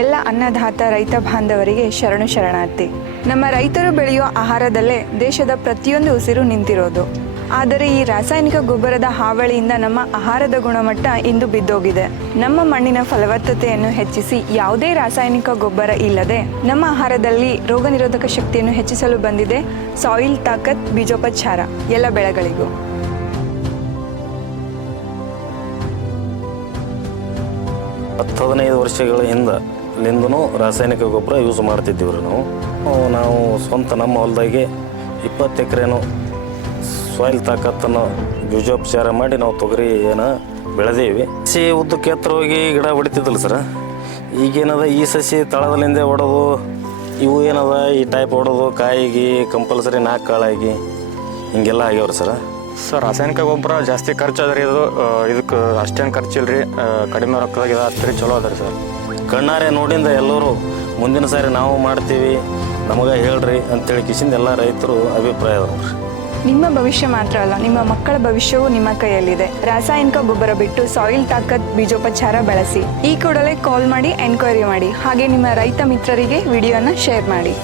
ಎಲ್ಲ ಅನ್ನದಾತ ರೈತ ಬಾಂಧವರಿಗೆ ಶರಣು ಶರಣಾರ್ಥಿ. ನಮ್ಮ ರೈತರು ಬೆಳೆಯುವ ಆಹಾರದಲ್ಲೇ ದೇಶದ ಪ್ರತಿಯೊಂದು ಉಸಿರು ನಿಂತಿರೋದು. ಆದರೆ ಈ ರಾಸಾಯನಿಕ ಗೊಬ್ಬರದ ಹಾವಳಿಯಿಂದ ನಮ್ಮ ಆಹಾರದ ಗುಣಮಟ್ಟ ಇಂದು ಬಿದ್ದೋಗಿದೆ. ನಮ್ಮ ಮಣ್ಣಿನ ಫಲವತ್ತತೆಯನ್ನು ಹೆಚ್ಚಿಸಿ ಯಾವುದೇ ರಾಸಾಯನಿಕ ಗೊಬ್ಬರ ಇಲ್ಲದೆ ನಮ್ಮ ಆಹಾರದಲ್ಲಿ ರೋಗ ನಿರೋಧಕ ಶಕ್ತಿಯನ್ನು ಹೆಚ್ಚಿಸಲು ಬಂದಿದೆ ಸಾಯಿಲ್ ತಾಕತ್ ಬೀಜೋಪಚಾರ ಎಲ್ಲ ಬೆಳೆಗಳಿಗೂ. ಹತ್ತು 15 ವರ್ಷಗಳ ಹಿಂದೂ ರಾಸಾಯನಿಕ ಗೊಬ್ಬರ ಯೂಸ್ ಮಾಡ್ತಿದ್ದೀವ್ರಿ ನಾವು ಸ್ವಂತ ನಮ್ಮ ಹೊಲದಾಗೆ 20 ಎಕರೆನೂ ಸಾಯಿಲ್ ತಾಕತ್ತನ್ನು ಬೀಜೋಪಚಾರ ಮಾಡಿ ನಾವು ತೊಗರಿನ ಬೆಳೆದೀವಿ. ಸಸಿ ಉದ್ದಕ್ಕೆ ಎತ್ತರ ಹೋಗಿ ಗಿಡ ಹೊಡಿತಿದ್ದಲ್ಲ ಸರ, ಈಗೇನದ ಈ ಸಸಿ ತಳದಲ್ಲಿಂದ ಹೊಡೋದು, ಇವು ಏನದ ಈ ಟೈಪ್ ಹೊಡೋದು, ಕಾಯಿಗೆ ಕಂಪಲ್ಸರಿ 4 ಕಾಳಾಗಿ ಹಿಂಗೆಲ್ಲ ಆಗ್ಯಾವ್ರಿ ಸರ. ರಾಸಾಯನಿಕ ಗೊಬ್ಬರ ಜಾಸ್ತಿ ಖರ್ಚು ಅದ ರೀ. ಇದಕ್ಕೆ ಅಷ್ಟೇನು ಖರ್ಚಿಲ್ಲ ರೀ, ಕಡಿಮೆ ರೊಕ್ಕದಾಗ ಇದು ಚಲೋ ಅದ ರೀ ಸರ್. ಕಣ್ಣಾರೆ ನೋಡಿಂದ ಎಲ್ಲರೂ ಮುಂದಿನ ಸಾರಿ ನಾವು ಮಾಡ್ತೀವಿ ನಮಗೆ ಹೇಳ್ರಿ ಅಂತೇಳಿ ಕಿಸಿಂದ ಎಲ್ಲ ರೈತರು ಅಭಿಪ್ರಾಯ ಅದಾವ್ರಿ. ನಿಮ್ಮ ಭವಿಷ್ಯ ಮಾತ್ರ ಅಲ್ಲ, ನಿಮ್ಮ ಮಕ್ಕಳ ಭವಿಷ್ಯವೂ ನಿಮ್ಮ ಕೈಯಲ್ಲಿದೆ. ರಾಸಾಯನಿಕ ಗೊಬ್ಬರ ಬಿಟ್ಟು ಸಾಯಿಲ್ ತಾಕತ್ ಬೀಜೋಪಚಾರ ಬಳಸಿ. ಈ ಕೂಡಲೇ ಕಾಲ್ ಮಾಡಿ ಎನ್ಕ್ವೈರಿ ಮಾಡಿ. ಹಾಗೆ ನಿಮ್ಮ ರೈತ ಮಿತ್ರರಿಗೆ ವಿಡಿಯೋನ ಶೇರ್ ಮಾಡಿ.